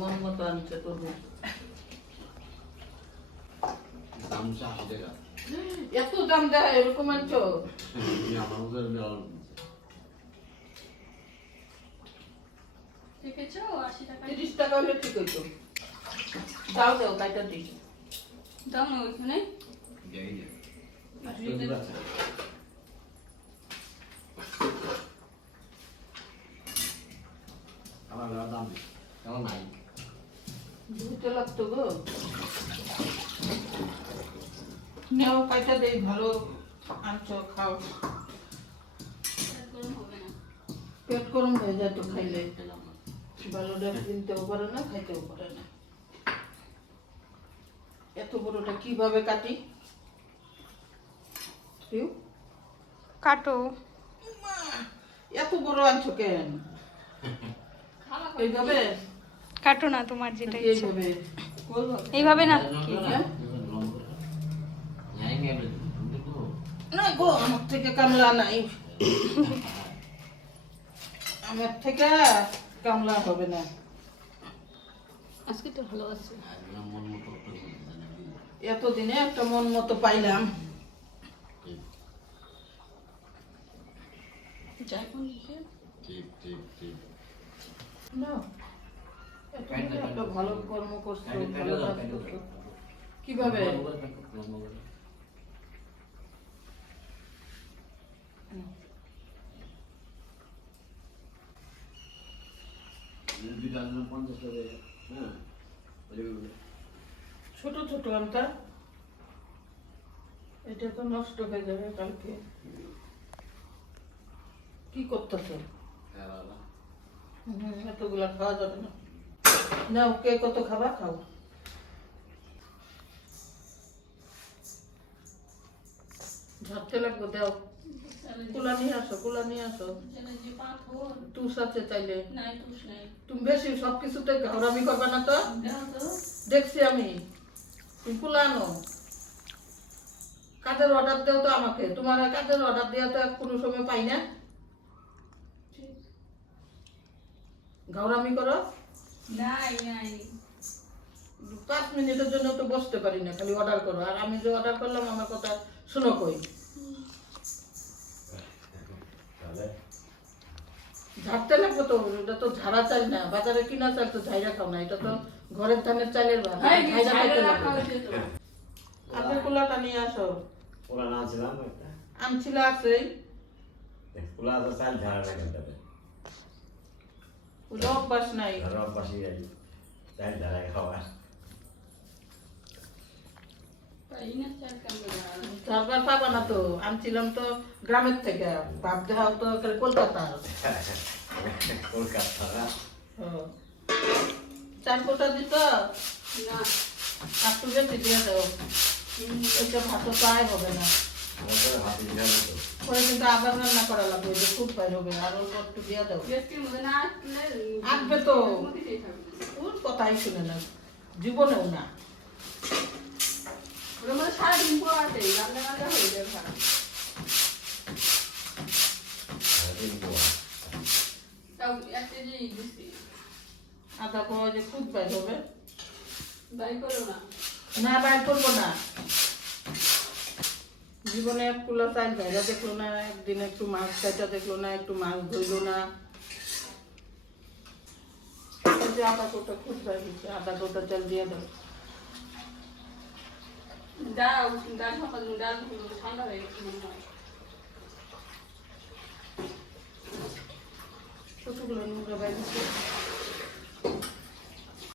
মন মতো আনছে তরমুজ। দাম 80 টাকা। এত দাম দেয় এরকম আনছো? দেখেছো 80 টাকা 30 টাকা হলে ঠিক হইতো। দাও দাও কাইটা দিই। দাও না ওইখানে যাই না। আমার দাম কেমন নাই? ধুতে লাগতো গো। নাও কাইটা দেই, ভালো আনছো, খাও। গরম হবে না। পেট গরম হয়ে যায় তো খাইলে। ভালোটা কিনতেও পারে না, খাইতেও পারে না। এত বড়টা কিভাবে কাটি? কেউ কাটো। এত বড় আনছো কেন? এইভাবে কাটো না, তোমার যেটা ইচ্ছা। এইভাবে এইভাবে না কি? না গো, আমার থেকে কামলা নাই। আমার থেকে কামলা হবে না। আজকে তো ভালো আছে। এতদিনে একটা মন মতো পাইলাম। যাই কোন দিকে? নাও, এতদিনে একটা ভালো কর্ম করছো, ভালো কাজ করছো। কিভাবে? ছোট ছোট আনতা, এটা তো নষ্ট হয়ে যাবে কালকে। কি করতেছ? এতগুলা খাওয়া যাবে না। নাও, কে কত খাবা খাও। ঝাড়তে লাগবে, দাও। কুলা নিয়ে আসো, কুলা নিয়ে আসো। তুষ আছে চাইলে। তুমি বেশি সবকিছুতে ঘরামি করবে না তো। দেখছি আমি, তুমি কুলা আনো। কাজের অর্ডার দেও তো আমাকে, তোমার কাজের অর্ডার দেওয়া তো কোনো সময় পাই না। ঘরামি করো। 5 মিনিটের জন্য তো বসতে পারি না, খালি অর্ডার করো। আর আমি যে অর্ডার করলাম আমার কথা শুনো কই। ঝাড়তে লাগবে তো, এটা তো ঝাড়া চাল না, বাজারে কিনা চাল তো ঝাইরা খাও না, এটা তো ঘরের ধানের চালের ভাত। আপনি কুলাটা নিয়ে আসো। আনছিল আছে অভ্যাস নাই। ঝাড়বার পাবা না তো, আনছিলাম তো গ্রামের থেকে, ভাব দেওয়া তো কলকাতার। চার কোটা দিত না, একটু বেশি দিয়ে দাও। এটা ভাত পায় হবে না, পরে কিন্তু আবার রান্না করা লাগবে, যে খুব পাই হবে। আর অল্প একটু দিয়ে দাও। আসবে তো, ওর কথাই শুনে না, জীবনেও না। সারাদিন পর আছে রান্না রান্না হয়ে যাবে ভাড়া। আদা পাওয়া যে খুব বাইর হবে। বাইর করো না। না, বাইর করবো না। জীবনে এক কুলা চাল ভাইরা দেখলো না, একদিন একটু মাছ খাইটা দেখলো না, একটু মাছ ধরলো না। যে আদা কোটা খুব বাইর হচ্ছে, আদা কোটা চাল দিয়ে দাও। ডাল ডাল ডাল ঠান্ডা হয়ে গেছে মনে হয়। কতগুলো নোংরা বাইর হচ্ছে।